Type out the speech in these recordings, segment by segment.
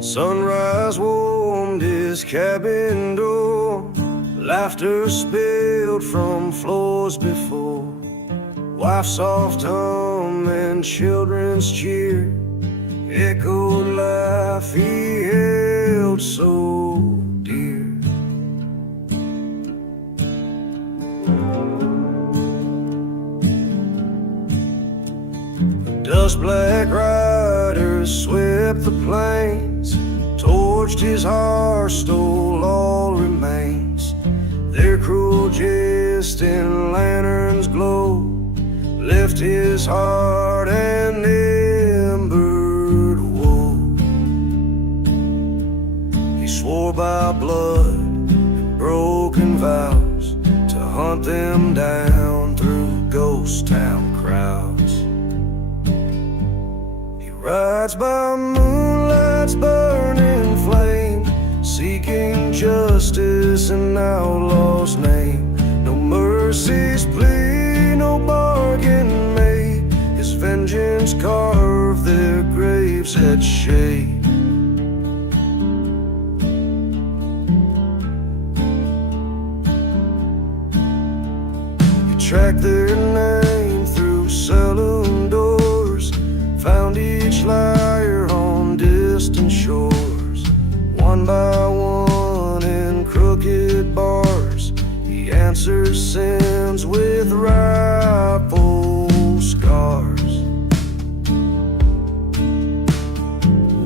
Sunrise warmed his cabin door. Laughter spilled from floors before. Wife's soft hum and children's cheer echoed life he held so dear. Dust-black riders swept the plains, torched his heart, stole all remains. Their cruel jest in lanterns' glow left his heart an embered woe. He swore by blood and broken vows to hunt them down through ghost town crowds. He rides by moonlight's burning flame, seeking justice in outlaw's name. No mercy's plea, no bargain made. His vengeance carved their graves at shade. He tracked their name through saloon doors, found each liar on distant shores. One by one in crooked bars, he answers sins with rifle scars.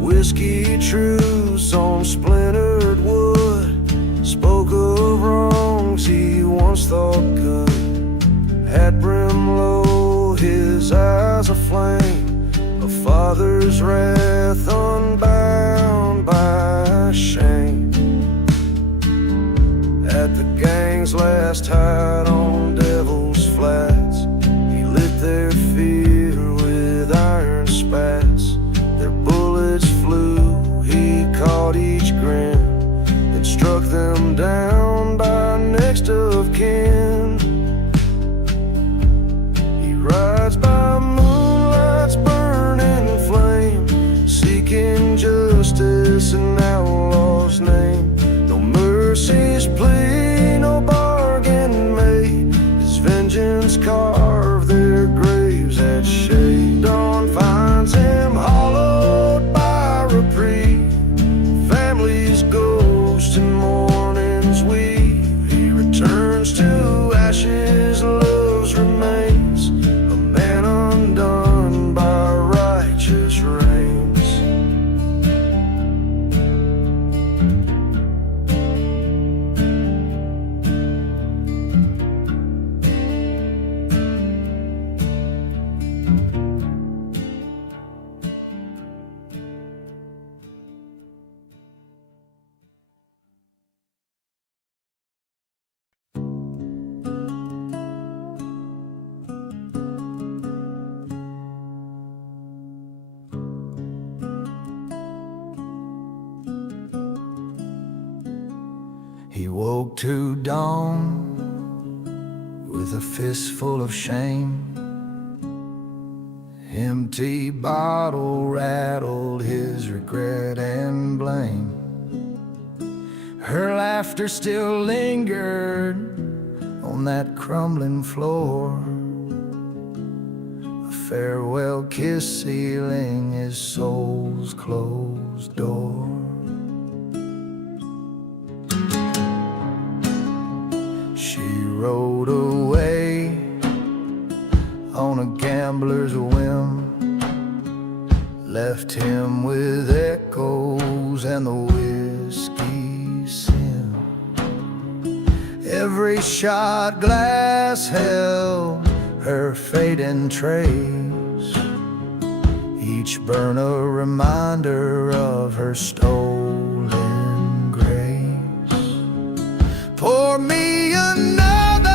Whiskey truce on splintered wood spoke of wrongs he once thought good. At brim low, his eyes aflame, a father's wrath unbound by shame. At the gang's last hide on Devil's Flats, he lit their fear with iron spats. Their bullets flew, he caught each grin, then struck them down by next of kin. He rides by moonlight's burning flame, seeking justice in outlaw's name. No mercy's plea, no bargain made. His vengeance carved their graves at shade. Dawn finds him hollowed by reprieve. Family's ghost in morning's weave. He returns to ashes, love's remains, a man undone by righteous reigns. He woke to dawn with a fistful of shame. Empty bottle rattled his regret and blame. Her laughter still lingered on that crumbling floor, a farewell kiss sealing his soul's closed door. She rode away on a gambler's whim, left him with echoes and the whiskey sin. Every shot glass held her fading trace, each burn a reminder of her stolen grace. Pour me another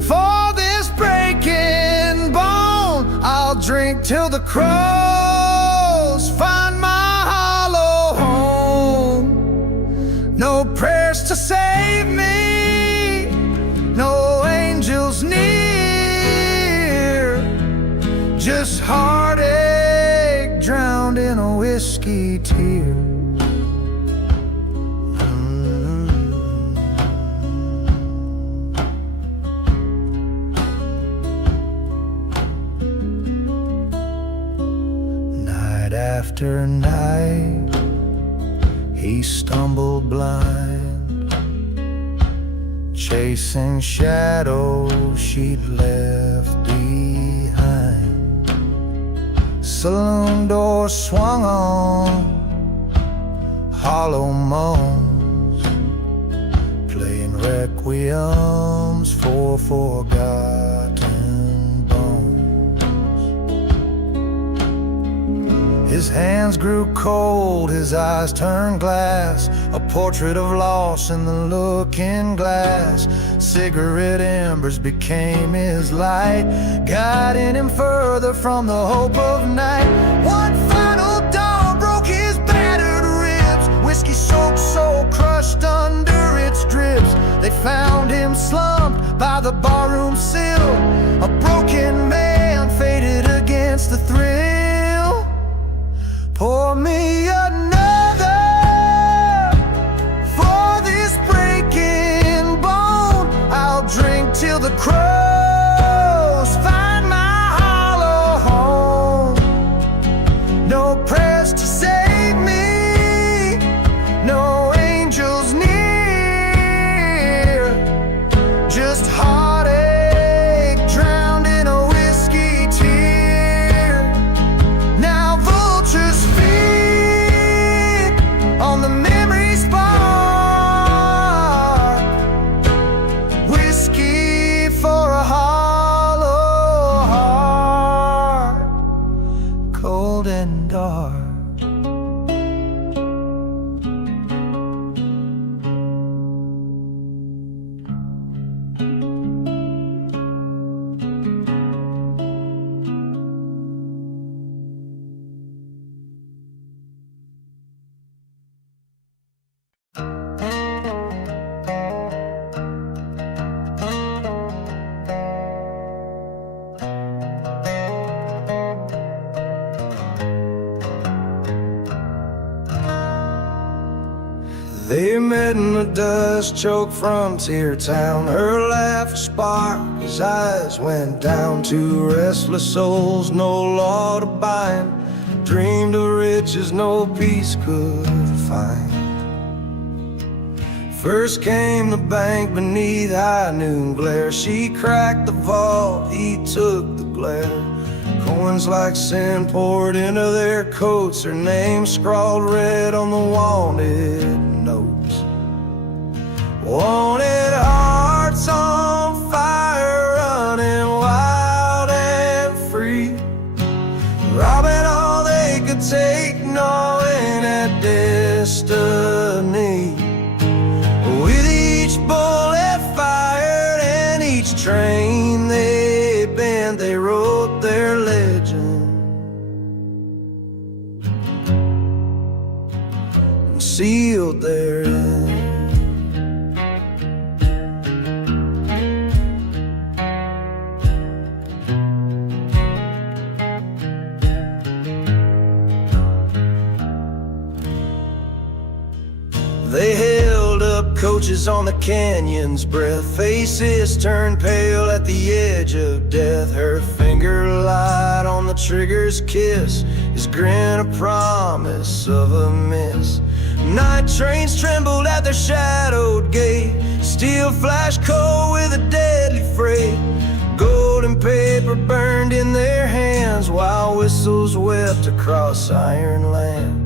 for this breaking bone. I'll drink drink till the crows find my hollow home. No prayers to save me, no angels near, just heartache drowned in a whiskey tear. Night after night, he stumbled blind, chasing shadows she'd left behind. Saloon doors swung on, hollow moans, playing requiems for forgotten bones. His hands grew cold, his eyes turned glass, a portrait of loss in the looking glass. Cigarette embers became his light, guiding him further from the hope of night. One final dawn broke his battered ribs, whiskey soaked soul crushed under its drips. They found him slumped by the barroom sill, a broken man faded against the thrill. Pour me another for this breaking bone. I'll drink till the crows find my hollow home. No prayers to save me, no angels near, just heartache drowned in a whiskey tear. Now vultures feed on the memory spark, whiskey for a hollow heart, cold and dark. They met in a dust-choked frontier town. Her laugh sparked, his eyes went down. Two restless souls, no law to bind, dreamed of riches no peace could find. First came the bank beneath high noon glare. She cracked the vault, he took the glare. Coins like sin poured into their coats, her name scrawled red on the wanted notes. Wanted hearts on fire, running wild and free, robbing all they could take, knowing at destiny. With each bullet fired and each train they bent, they wrote their legend and sealed their end. They held up coaches on the canyon's breath, faces turned pale at the edge of death. Her finger light on the trigger's kiss, his grin a promise of a miss. Night trains trembled at their shadowed gate, steel flashed cold with a deadly freight. Gold and paper burned in their hands, while whistles wept across iron lands.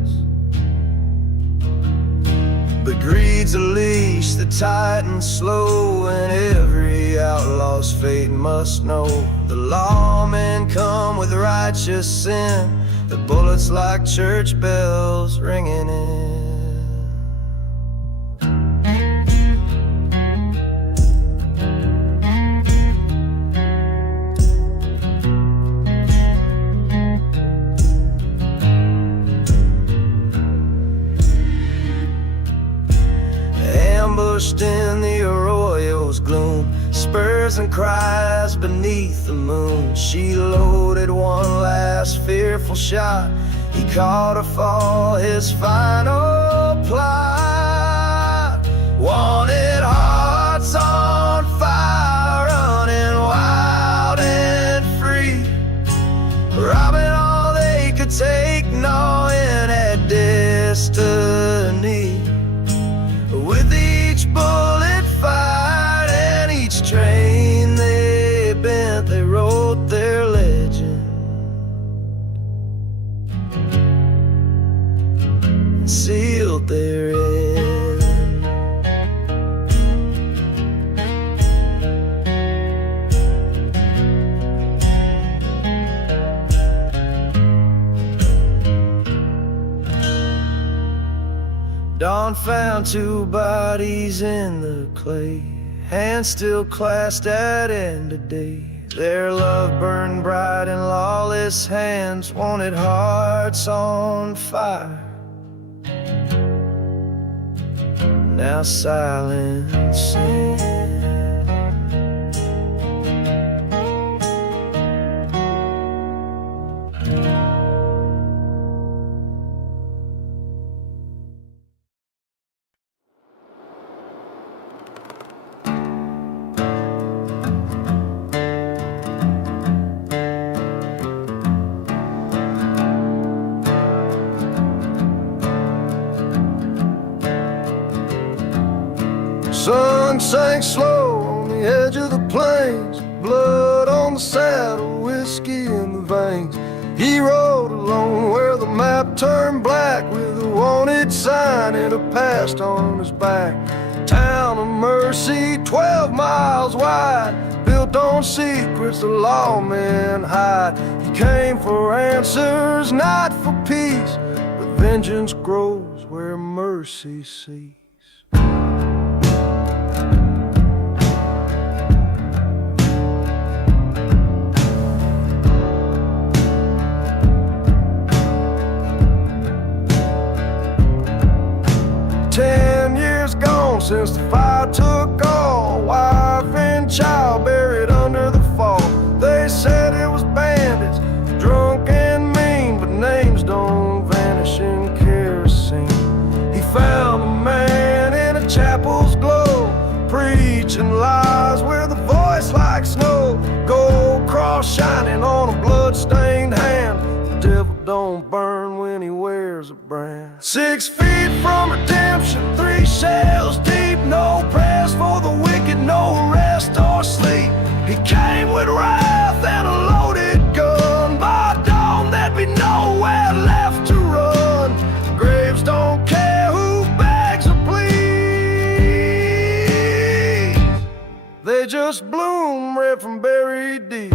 But greed's a leash that tightens slow, and every outlaw's fate must know. The lawmen come with righteous sin, the bullets like church bells ringing in. submerged in the arroyo's gloom, spurs and cries beneath the moon. She loaded one last fearful shot. He caught her for his final plot. Wanted hearts on fire, running wild and free, robbing all they could take, gnawing at destiny. With each bullet fired and each train they bent, they wrote their legend, sealed their end. Dawn found two bodies in the clay, hands still clasped at end of day. Their love burned bright in lawless hands, wanted hearts on fire. Now silence sings. Sun sank slow on the edge of the plains, blood on the saddle, whiskey in the veins. He rode alone where the map turned black, with a wanted sign and a past on his back. Town of Mercy, 12 miles wide, built on secrets the lawmen hide. He came for answers, not for peace, but vengeance grows where mercy ceases. 10 years gone since the fire took all, wife and child buried under the fall. They said it was bandits, drunk and mean, but names don't vanish in kerosene. He found a man in a chapel's glow, preaching lies with a voice like snow. Gold cross shining on a blood-stained hand. The devil don't burn when he wears a brand. 6 feet from redemption, 3 shells deep. No prayers for the wicked, no rest or sleep. He came with wrath and a loaded gun. By dawn there'd be nowhere left to run. Graves don't care who begs or pleads, they just bloom red from buried deep.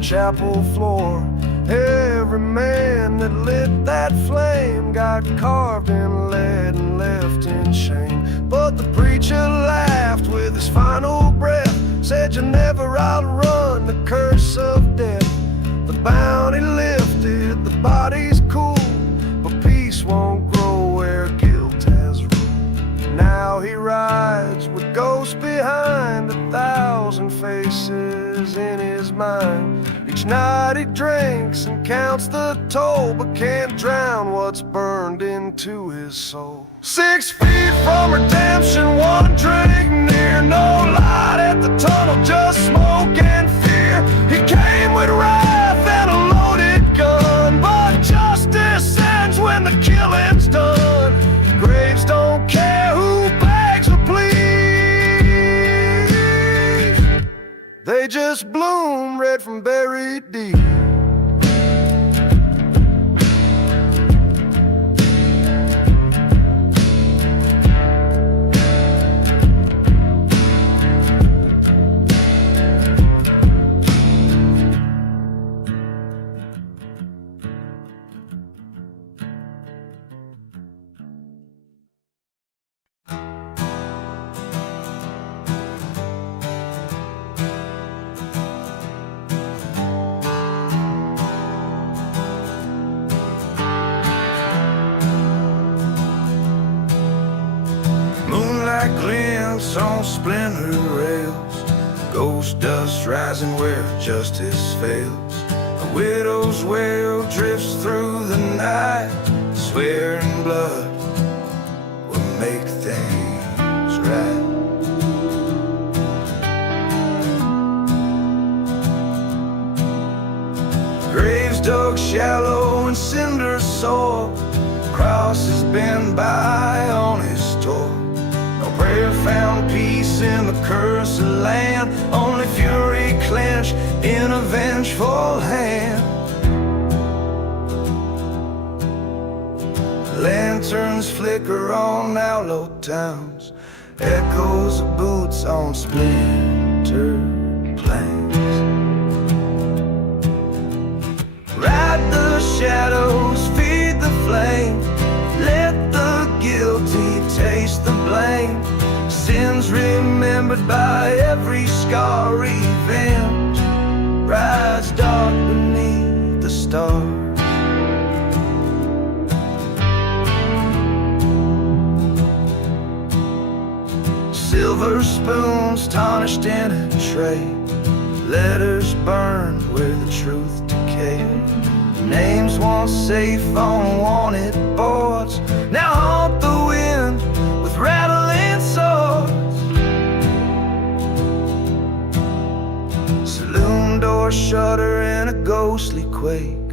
Chapel floor, every man that lit that flame got carved in lead and left in shame. But the preacher laughed with his final breath, said you'll never outrun the curse of death. The bounty lifted, the body's cool, but peace won't grow where guilt has ruled. Now he rides with ghosts behind, 1,000 faces in his mind. Each night he drinks and counts the toll, but can't drown what's burned into his soul. 6 feet from redemption, one drink near, no light at the tunnel, just smoke and fear. He came with wrath and a loaded gun, but justice ends when the killing's done. Graves don't care who begs or pleads, they just bloom red from buried deep. on splintered rails, ghost dust rising where justice fails. A widow's wail drifts through the night, swearing blood will make things right. Graves dug shallow in cinder soil, crosses bent by on his toil. No prayer found peace in the cursed land, only fury clenched in a vengeful hand. Lanterns flicker on outlaw towns, echoes of boots on splintered planks. Ride the shadows, feed the flame, let the guilty taste the blame. Sins remembered by every scar, revenge rides dark beneath the stars. Silver spoons tarnished in a tray, letters burned where the truth decayed. Names once safe on wanted boards now haunt the wind with rattling swords. Saloon doors shudder in a ghostly quake,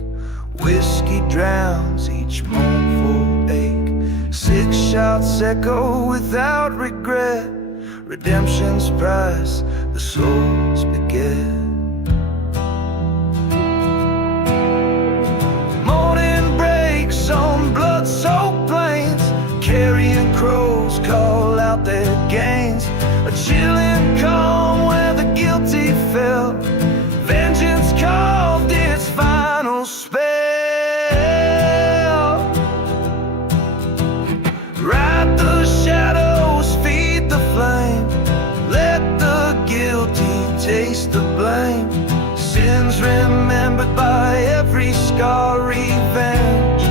whiskey drowns each mournful ache. 6 shots echo without regret, redemption's price the souls beget. On blood-soaked plains, carrion crows call out their gains. A chilling calm where the guilty fell, vengeance carved its final spell. Ride the shadows, feed the flame, let the guilty taste the blame. Sins remembered by every scar, revenge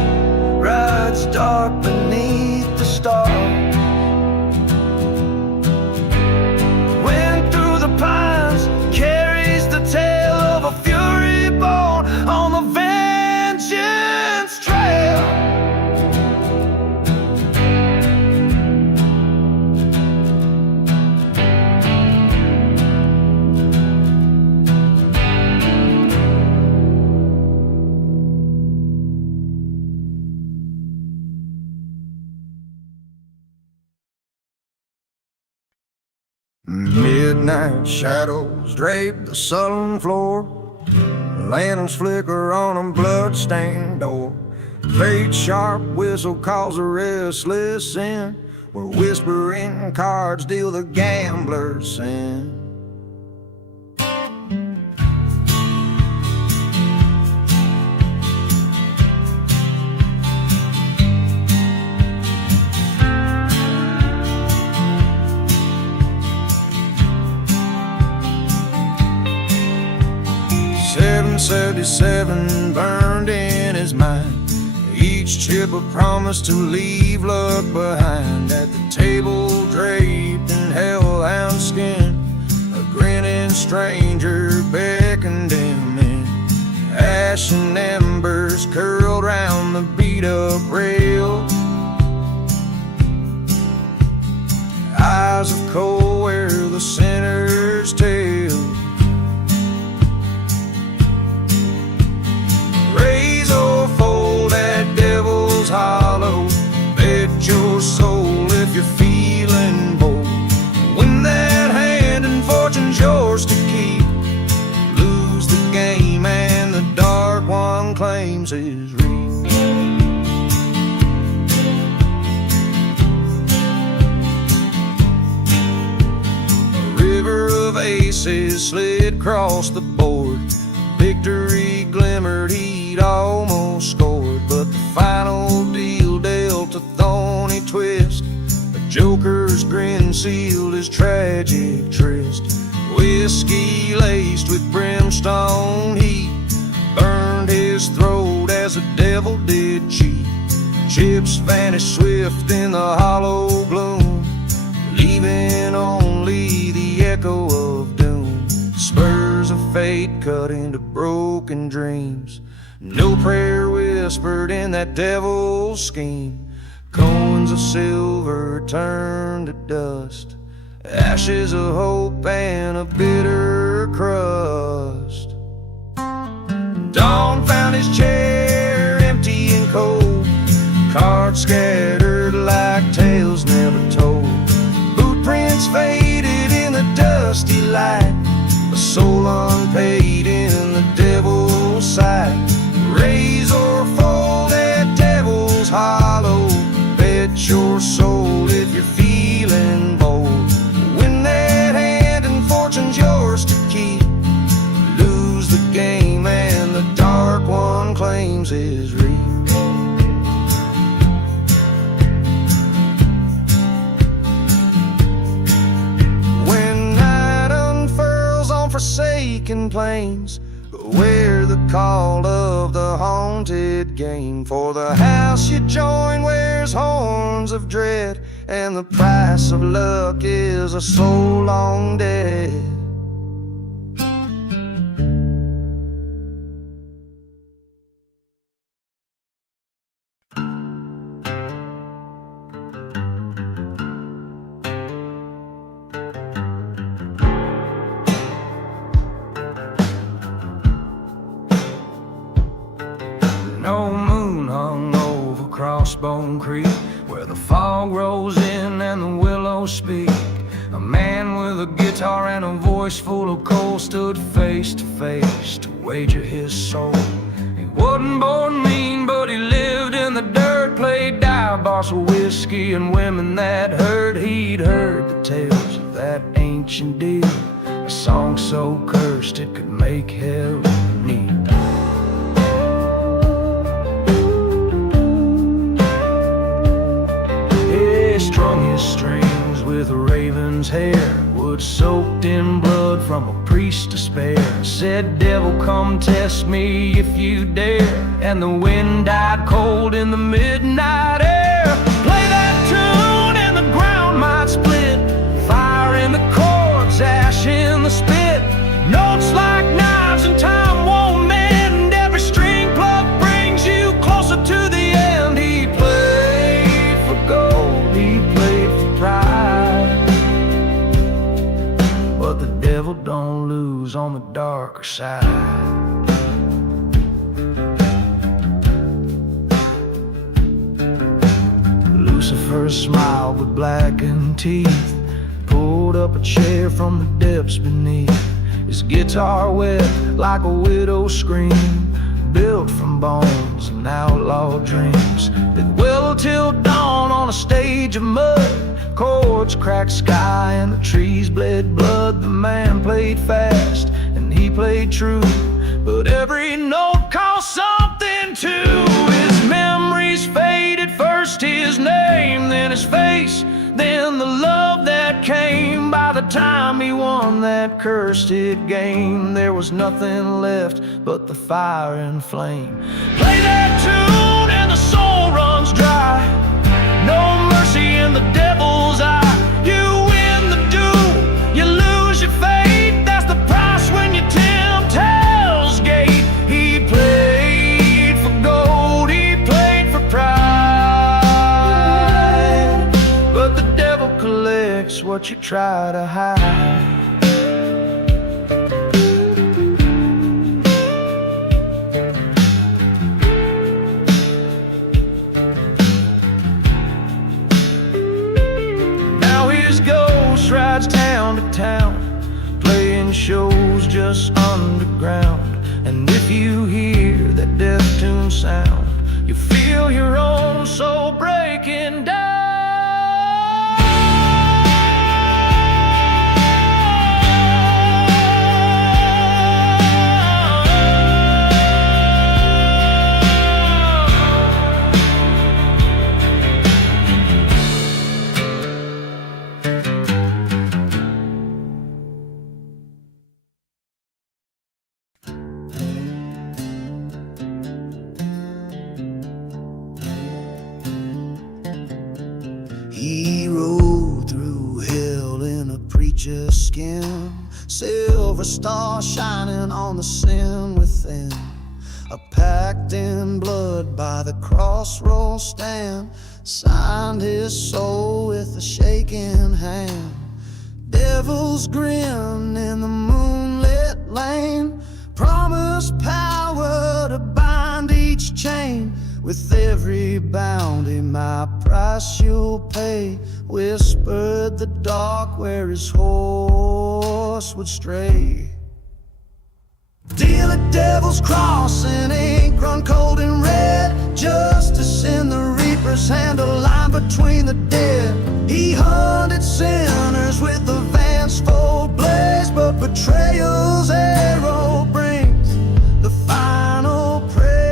rides dark beneath the stars. Wind through the pines carries the tale of a fury born on the vengeance trail. Midnight shadows drape the sullen floor, lanterns flicker on a bloodstained door. Fate's sharp whistle calls a restless sin, where whispering cards deal the gambler's sin. "777 burned in his mind, each chip a promise to leave luck behind. At the table draped in hellhound skin, a grinning stranger beckoned him in. Ash and embers curled round the beat-up rail, eyes of coal where the sinner's tale. Raise or fold that devil's hollow, bet your soul if you're feeling bold. Win that hand and fortune's yours to keep, lose the game and the dark one claims his reap. A river of aces slid across the board, victory glimmered, he'd almost scored. But the final deal dealt a thorny twist, a joker's grin sealed his tragic tryst. Whiskey laced with brimstone heat burned his throat as the devil did cheat. Chips vanished swift in the hollow gloom, leaving leaving only the echo of doom. Spurs of fate cut into broken dreams. No prayer whispered in that devil's scheme. Coins of silver turned to dust, ashes of hope and a bitter crust. Dawn found his chair empty and cold, cards scattered like tales never told. Boot prints faded in the dusty light, a soul unpaid in the devil's sight. Razor fold at devil's hollow, bet your soul if you're feeling bold. Win that hand and fortune's yours to keep. Lose the game and the dark one claims his reap. When night unfurls on forsaken plains, beware the call of the haunted game. For the house you join wears horns of dread, and the price of luck is a soul long dead. No moon hung over Crossbone Creek, where the fog rolls in and the willows speak. A man with a guitar and a voice full of coal stood face to face to wager his soul. He wasn't born mean, but he lived in the dirt, played dive bars of whiskey and women that hurt. He'd heard the tales of that ancient deal, a song so cursed it could make hell kneel. Strung his strings with a raven's hair, wood soaked in blood from a priest's despair. Said, devil, come test me if you dare. And the wind died cold in the midnight air. Play that tune and the ground might split, fire in the chords, ash in the spit. Notes like knives and time won't mend. Every string pluck brings you closer to the end. He played for gold, he played for pride, but the devil don't lose on the darker side. Lucifer smiled with blackened teeth, pulled up a chair from the depths beneath. His guitar wept like a widow's scream, built from bones and outlaw dreams that will till dawn on a stage of mud. Chords cracked sky and the trees bled blood. The man played fast and he played true, but every note cost something too. His memories faded, first his name, then his face, then the love that came. By the time he won that cursed game, there was nothing left but the fire and flame. Play that tune and the soul runs dry, no mercy in the devil's eye. You win the duel, you lose your fate. That's the price when you tempt hell's gate. He played for gold, he played for pride, but the devil collects what you try to hide. Rides town to town, playing shows just underground. And if you hear that death tune sound, you feel your own soul breaking down. skin, silver star shining on the sin within. A pact in blood by the crossroads stand, signed his soul with a shaking hand. Devil's grin in the moonlit lane, promised power to bind each chain. With every bounty my price you'll pay, whispered the dark where his horse would stray. Deal a devil's cross in ink run cold and red, justice in the reaper's hand, a line between the dead. He hunted sinners with a vengeful blaze, but betrayal's arrow brings the final praise.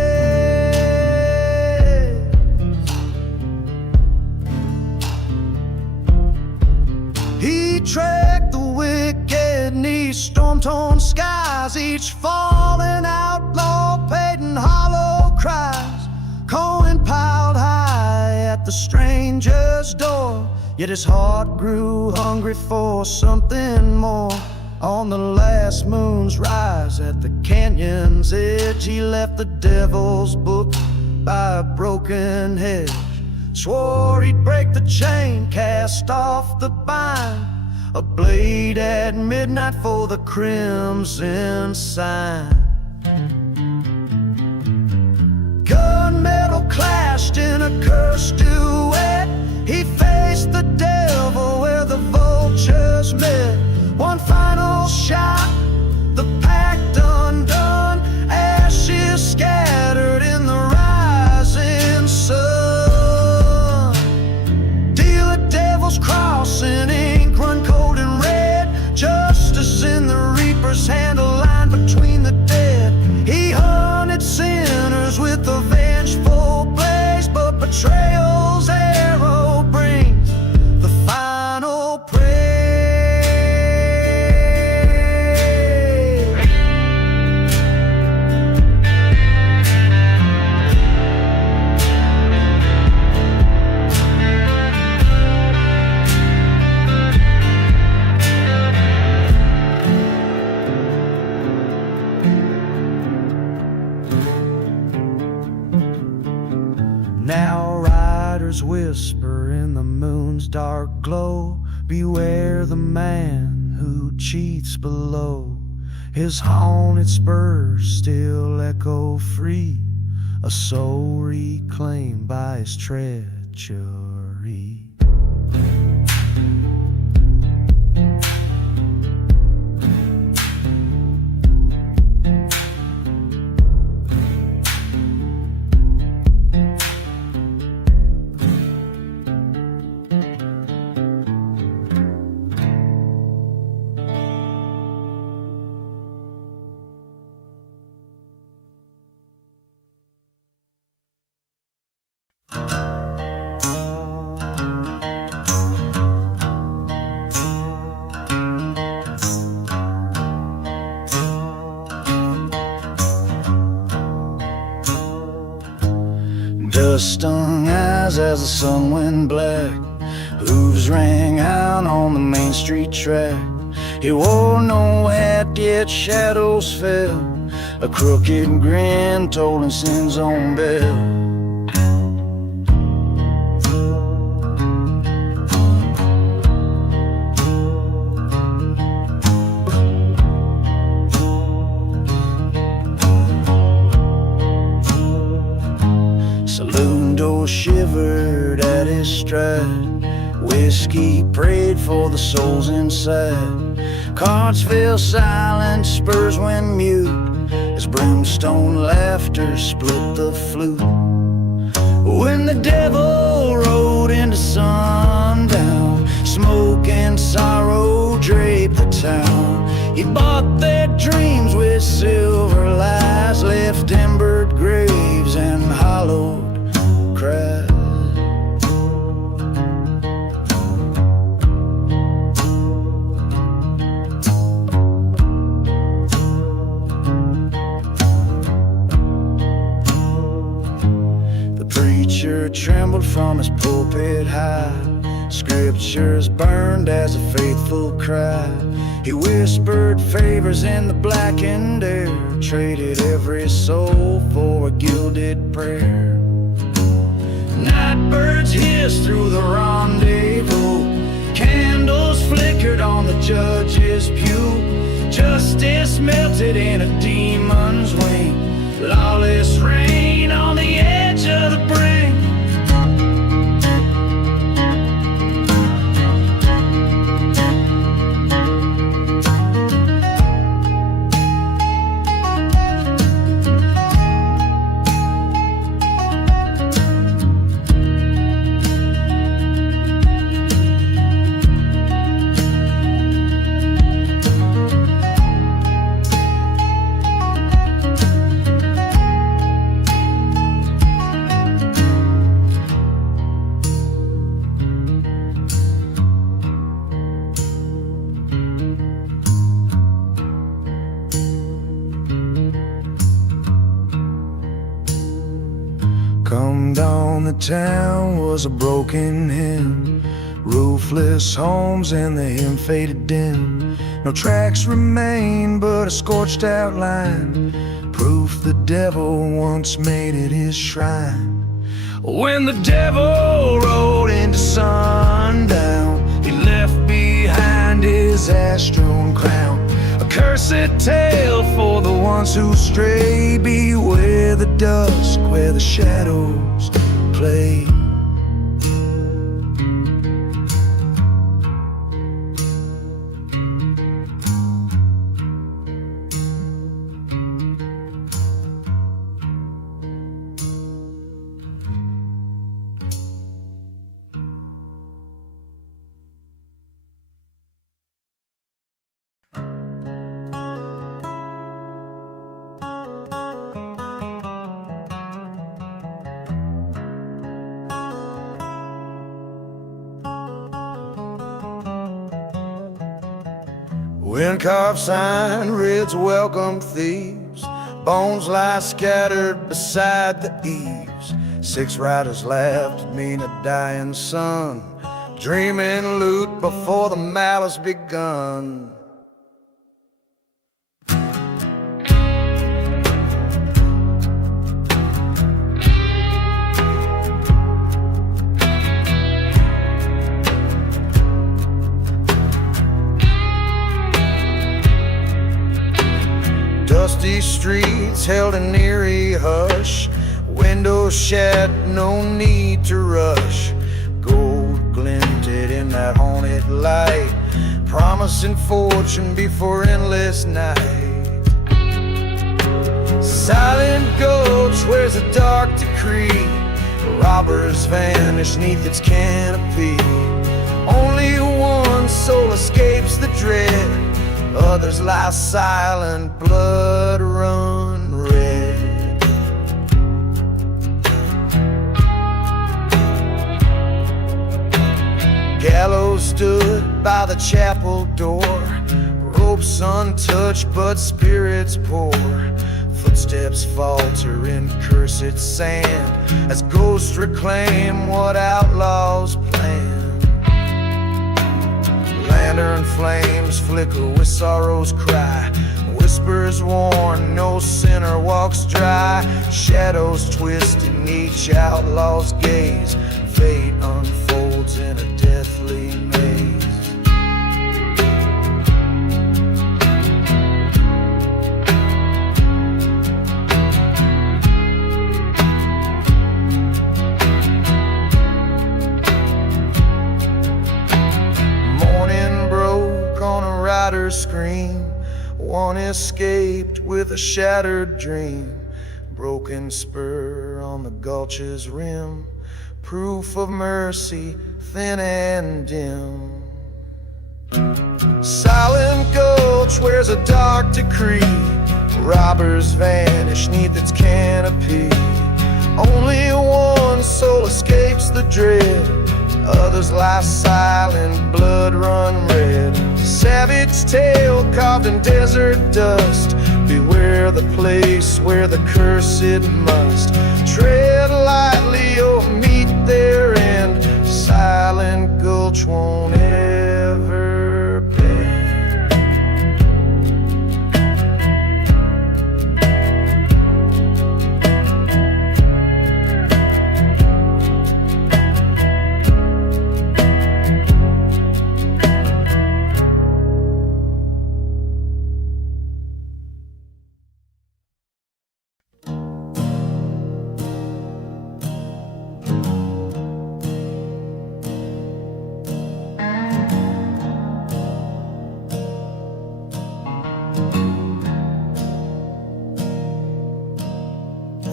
He tracked the wicked 'neath storm-torn skies, each fallen outlaw paid in hollow cries. Coin piled high at the stranger's door, yet his heart grew hungry for something more. On the last moon's rise at the canyon's edge, he left the devil's book by a broken hedge. Swore he'd break the chain, cast off the bind, a blade at midnight for the crimson sign. Gunmetal clashed in a cursed duet, he faced the devil where the vultures met. One final shot, the pact undone, ashes scattered in the rising sun. Deal a devil's cross in ink run cold and red, justice in the reaper's hand, a line between the dead. He hunted sinners with a vengeful blaze, but betrayal's arrow brings the final praise. Now riders whisper in the moon's dark glow, beware the man who cheats below. His haunted spurs still echo free, a soul reclaimed by his treachery. Dust-stung eyes as the sun went black, hooves rang out on the main street track. He wore no hat, yet shadows fell, a crooked grin told in sin's own bell. Saloon door shivered at his stride, whiskey prayed for the souls inside. Cards fell silent, spurs went mute, as brimstone laughter split the flute. When the devil rode into sundown, smoke and sorrow draped the town. He bought their dreams with silver lies, left embered graves and hollowed cries. The preacher trembled from his pulpit high, scriptures burned as a faithful cry. He whispered favors in the blackened air, traded every soul for a gilded prayer. Night birds hissed through the rendezvous, candles flickered on the judge's pew. Justice melted in a demon's wing, lawless rain on the edge of the brink. Come down the town was a broken hen, roofless homes and the hemp-faded dim. No tracks remain but a scorched outline, proof the devil once made it his shrine. When the devil rode into sundown, he left behind his ash-strewn crown. A cursed tale for the ones who stray. Beware the dusk where the shadows play. When carved sign reads welcome thieves, bones lie scattered beside the eaves. 6 riders laughed at me in a dying sun, dreaming loot before the malice begun. Dusty streets held an eerie hush, windows shut, no need to rush. Gold glinted in that haunted light, promising fortune before endless night. Silent gulch wears a dark decree, robbers vanish neath its canopy. Only one soul escapes the dread, others lie silent, blood run red. Gallows stood by the chapel door, ropes untouched but spirits pour. Footsteps falter in cursed sand as ghosts reclaim what outlaws plan. Lantern flames flicker with sorrow's cry, whispers warn no sinner walks dry. Shadows twist in each outlaw's gaze, fate unfolds in a deathly maze. Scream, one escaped with a shattered dream. Broken spur on the gulch's rim, proof of mercy thin and dim. Silent gulch wears a dark decree, robbers vanish neath its canopy. Only one soul escapes the dread, others lie silent, blood run red. Savage tale carved in desert dust, beware the place where the cursed must tread lightly or meet their end. Silent gulch won't ever bend.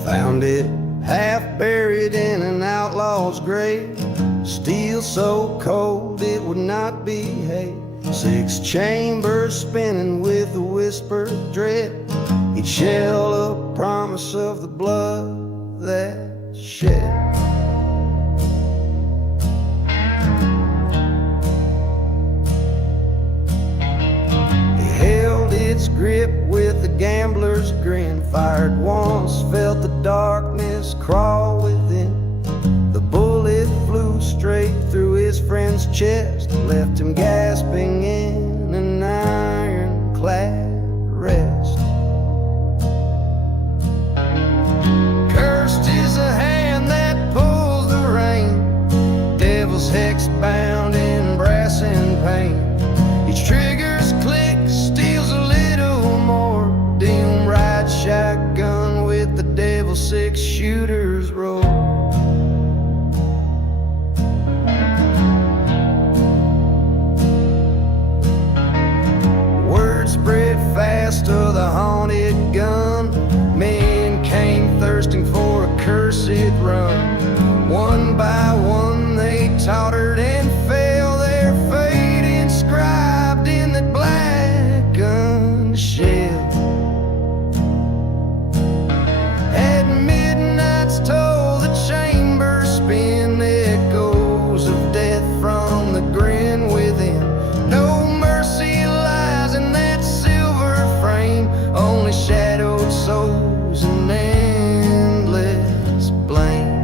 Found it half buried in an outlaw's grave, steel so cold it would not behave. 6 chambers spinning with a whisper of dread. He'd shell a promise of the blood that shed. He held its grip with a gambler's grin, fired once, felt the darkness crawl within. The bullet flew straight through his friend's chest, left him gasping in an ironclad rest. Cursed is the hand that pulls the rein, devil's hex bound in brass and pain. Each trigger's click steals a little more, dim right shotgun with the devil's 6 shooters roll. Spread fast of the haunted gun. Men came thirsting for a cursed run. One by one they tottered and fell, their fate inscribed in that blackened shell. At midnight's toll the chambers spin, echoes of death from the grin within. No mercy lies in that only shadowed souls and endless blame.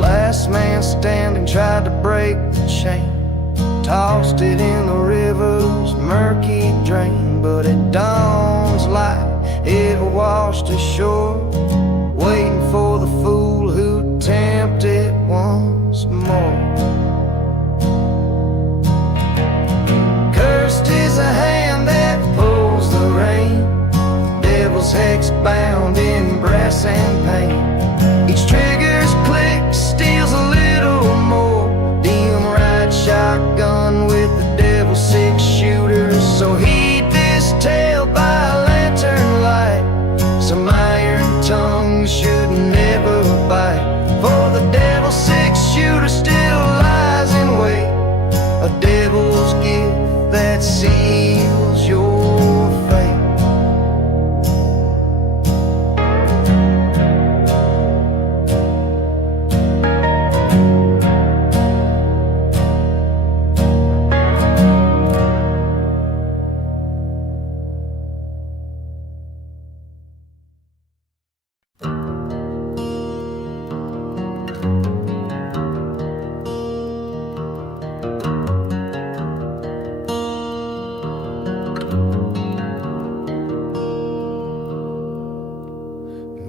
Last man standing tried to break the chain, tossed it in the river's murky drain. But at dawn's light it washed ashore, waiting for the fool who'd tempt it once more. Cursed is the hand that pulls the rein, devil's hex bound in brass and pain. Each trigger's click steals a little more, dim right shotgun with the devil's 6 shooters. So heed this tale by lantern light, some iron tongue should never bite. For the devil's 6 shooter still lies in wait, a devil's gift that seals your fate.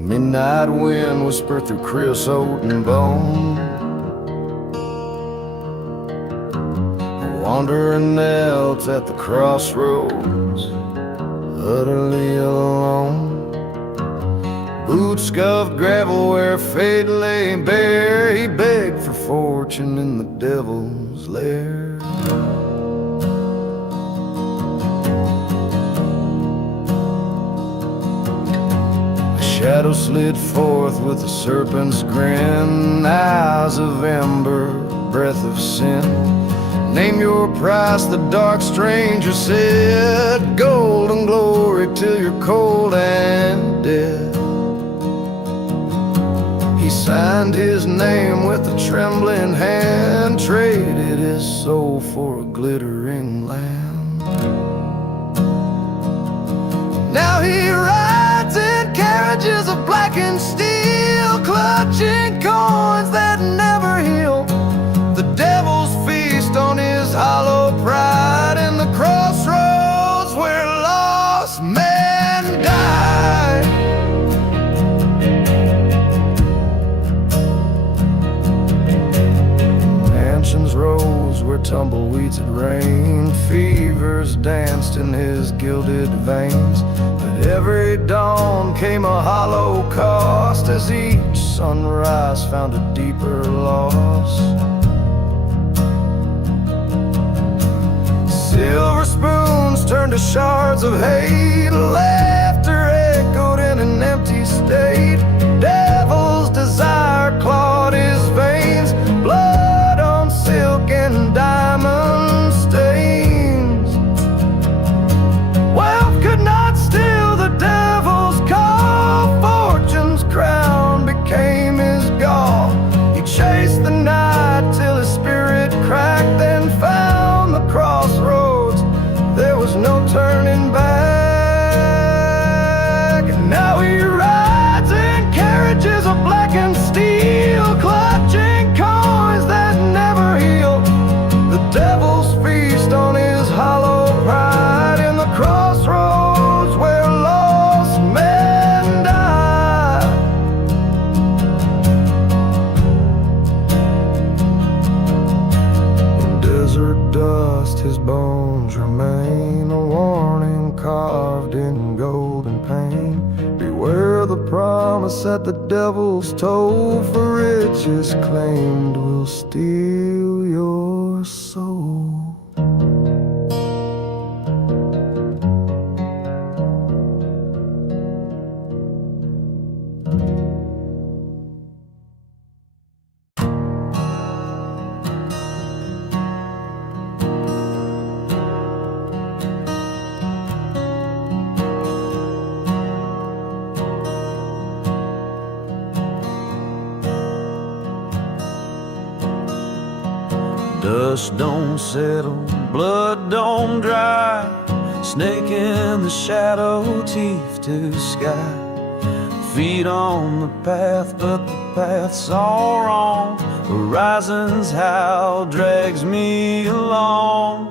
Midnight wind whisper through creosote and bone, wandering knelt at the crossroads, utterly alone. Boots scuffed gravel where fate lay bare, he begged for fortune in the devil's lair. Shadow slid forth with a serpent's grin, eyes of ember, breath of sin. Name your price, the dark stranger said, gold and glory till you're cold and dead. He signed his name with a trembling hand, traded his soul for a glittering lamb. Now he rides in carriages of blackened steel, clutching coins that never heal. The devil's feast on his hollow pride, in the crossroads where lost men die. streets had rained, fevers danced in his gilded veins. But every dawn came a hollow cost, as each sunrise found a deeper loss. Silver spoons turned to shards of hate, laughter echoed in an empty state. Devil's desire clawed his veins, blood on silk and diamond stains. Wealth could not steal the devil's call, fortune's crown became his gall. He chased the night till his spirit cracked, then found the crossroads. There was no turning back, and now he rides in carriages of blackened steel, clutching coins that never heal. The devil's feast on his hollow pride, in the crossroads where lost men die. In desert dust his bones remain, a warning carved in golden pain. Beware the promise that the devil's told, for riches claimed will steal your soul. Dust don't settle, blood don't dry, snake in the shadow, teeth to sky. Feet on the path, but the path's all wrong. Horizon's howl drags me along.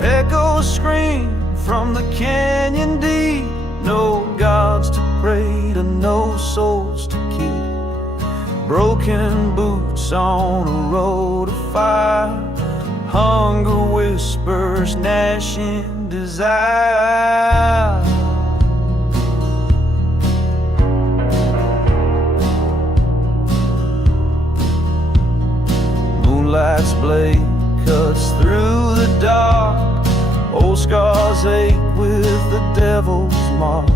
Echoes scream from the canyon deep, no gods to pray to, no souls to keep. Broken boots on a road of fire, hunger whispers, gnashing desire. Moonlight's blade cuts through the dark, old scars ache with the devil's mark.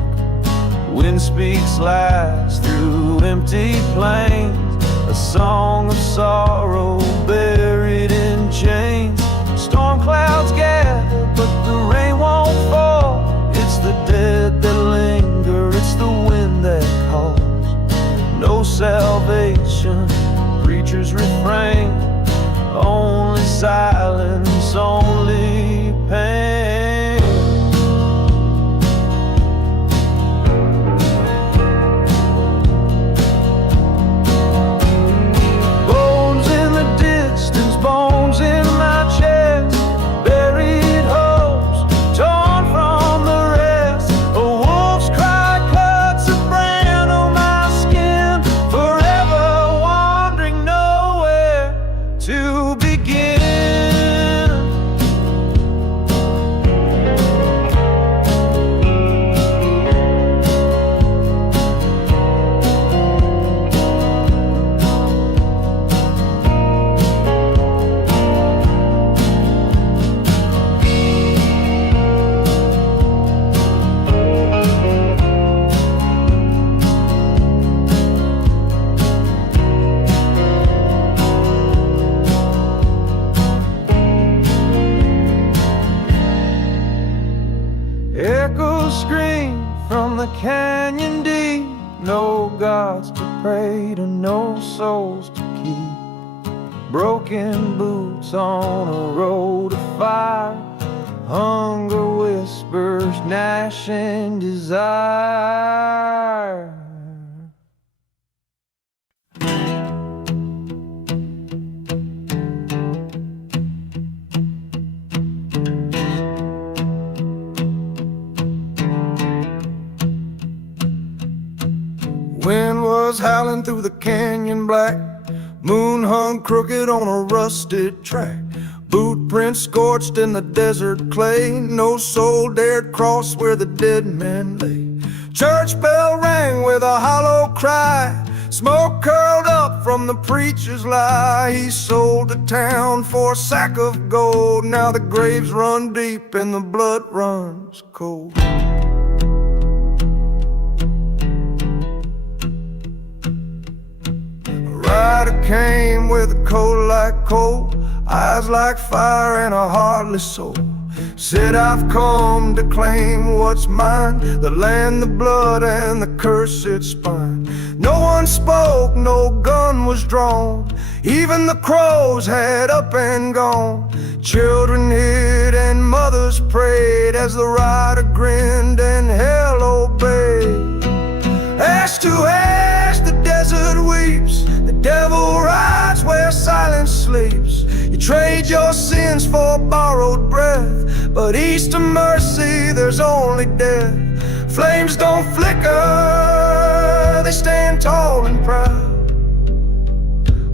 Wind speaks lies through empty plains, a song of sorrow buried in chains. Storm clouds gather, but the rain won't fall. It's the dead that linger, it's the wind that calls. No salvation, preachers refrain, only silence, only pain. Bones in my chest, buried hopes torn from the rest. A wolf's cry cuts a brand on my skin, forever wandering nowhere to begin. Echoes scream from the canyon deep, no gods to pray to, no souls to keep. Broken boots on a road of fire, hunger whispers, gnashing desire. Wind was howling through the canyon black, moon hung crooked on a rusted track. Boot footprints scorched in the desert clay. No soul dared cross where the dead men lay. Church bell rang with a hollow cry. Smoke curled up from the preacher's lie. He sold the town for a sack of gold. Now the graves run deep and the blood runs cold. Rider came with a coat like coal, eyes like fire and a heartless soul. Said, I've come to claim what's mine, the land, the blood, and the cursed spine. No one spoke, no gun was drawn. Even the crows had up and gone. Children hid and mothers prayed as the rider grinned and hell obeyed. Ash to ash, the desert weeps. The devil rides where silence sleeps. You trade your sins for borrowed breath, but east of mercy there's only death. Flames don't flicker, they stand tall and proud.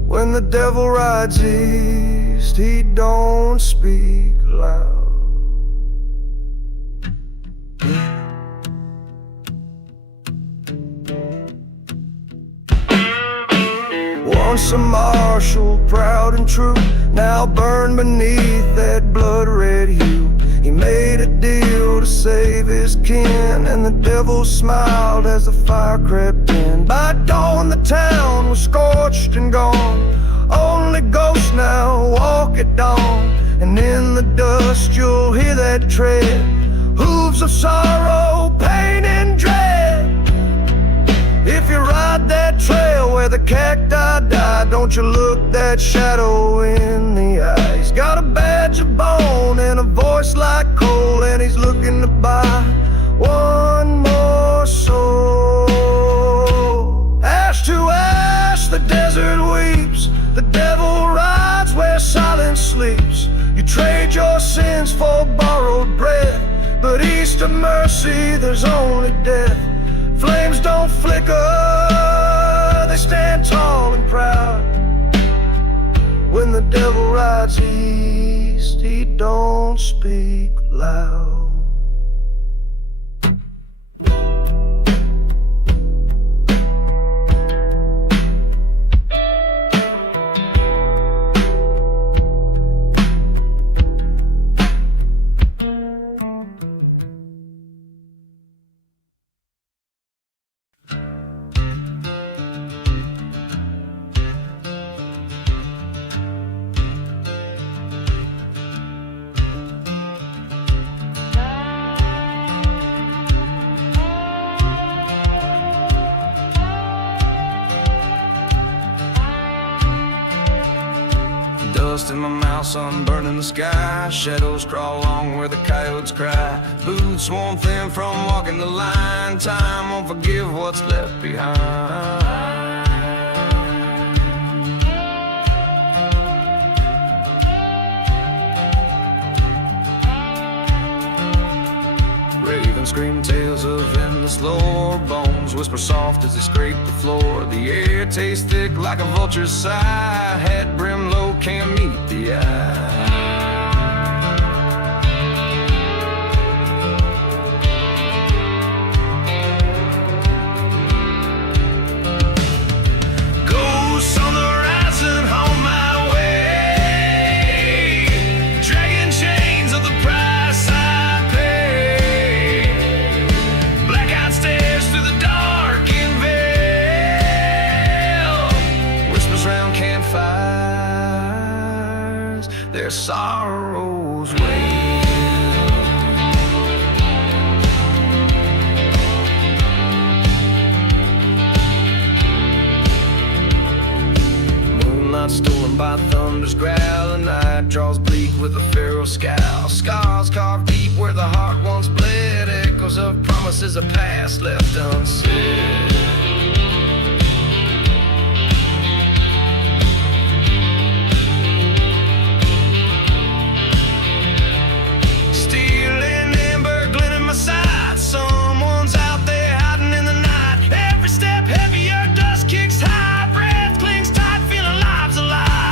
When the devil rides east, he don't speak loud. Once a marshal, proud and true, now burned beneath that blood-red hue. He made a deal to save his kin, and the devil smiled as the fire crept in. By dawn the town was scorched and gone. Only ghosts now walk at dawn, and in the dust you'll hear that tread. Hooves of sorrow, pain and dread. If you ride that trail where the cacti die, don't you look that shadow in the eye. He's got a badge of bone and a voice like coal, and he's looking to buy one more soul. Ash to ash, the desert weeps. The devil rides where silence sleeps. You trade your sins for borrowed breath, but east of mercy there's only death. Flames don't flicker, they stand tall and proud. When the devil rides east, he don't speak loud. Dust in my mouth, sun burning the sky. Shadows crawl along where the coyotes cry. Boots worn thin from walking the line. Time won't forgive what's left behind. Ravens scream tales of endless lore. Bones whisper soft as they scrape the floor. The air tastes thick like a vulture's sigh. Head brim low, can't meet the eye. Ghosts on the horizon, on my way. Dragging chains of the price I pay. Blackout stairs through the darkened veil. Whispers round campfires, their sorrows wail. Moonlight stolen by thunder's growl. The night draws bleak with a feral scowl. Scars carved deep where the heart once bled. Echoes of promises of past left unsaid. Someone's out there hiding in the night. Every step heavier, dust kicks high. Breath clings tight, feeling lives alive.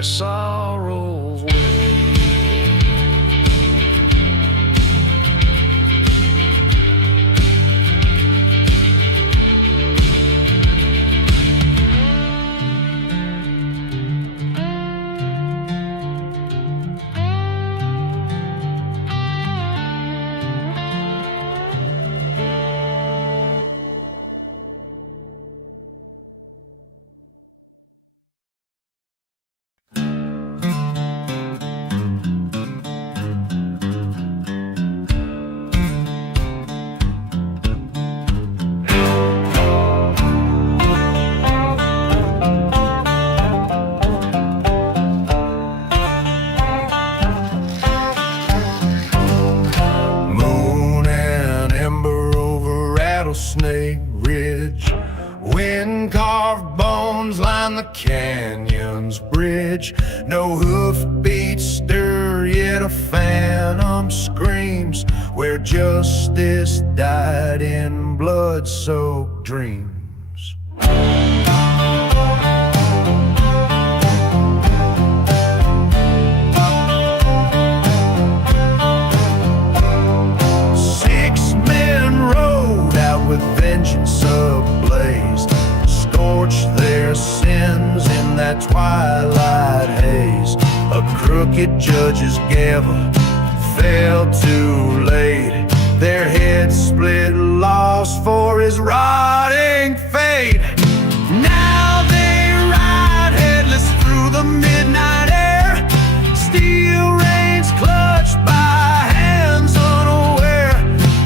their sorrows. Rattlesnake Ridge, wind-carved bones line the canyon's bridge. No hoofbeats stir, yet a phantom screams where justice died in blood-soaked dreams. Vengeance ablaze, scorched their sins in that twilight haze. A crooked judge's gavel fell too late. Their heads split, lost for his rotting fate. Now they ride headless through the midnight air. Steel reins clutched by hands unaware.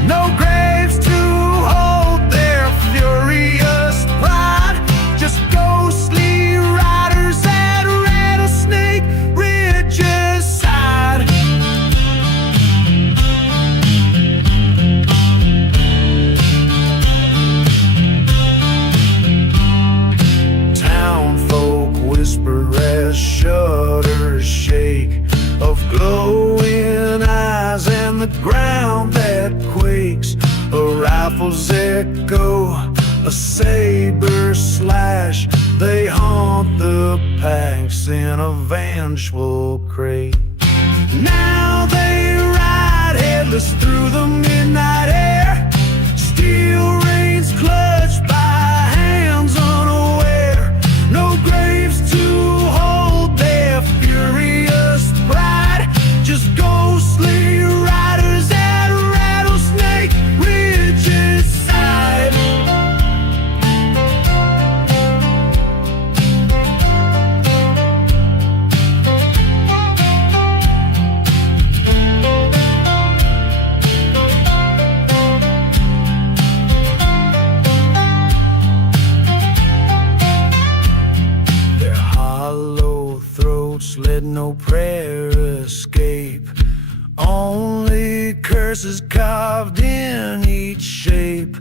No graves to hold their furious pride. Just ghostly riders at Rattlesnake Ridge's side. Townfolk whisper as shutters shake, of glowing eyes and the ground that quakes. A rifle's echo, a saber slash. They haunt the packs in a vengeful crate. Now they ride headless through the midnight air. Steel reins clutched by hands unaware. No graves to hold their furious pride. Just ghostly riders at Rattlesnake Ridge's side. Their hollow throats let no prayer escape. Only curses carved in each shape.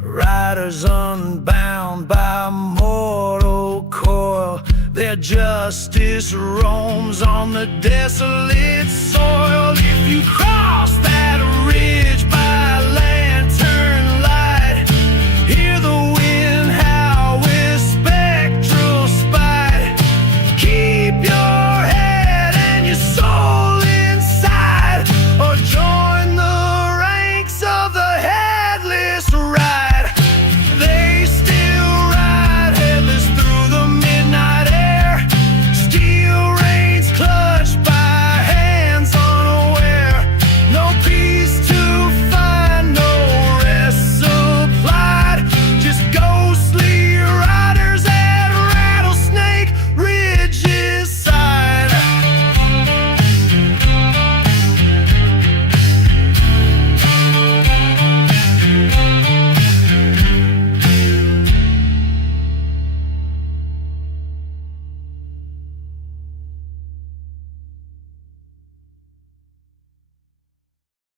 Riders unbound by mortal coil. Their justice roams on the desolate soil. If you cry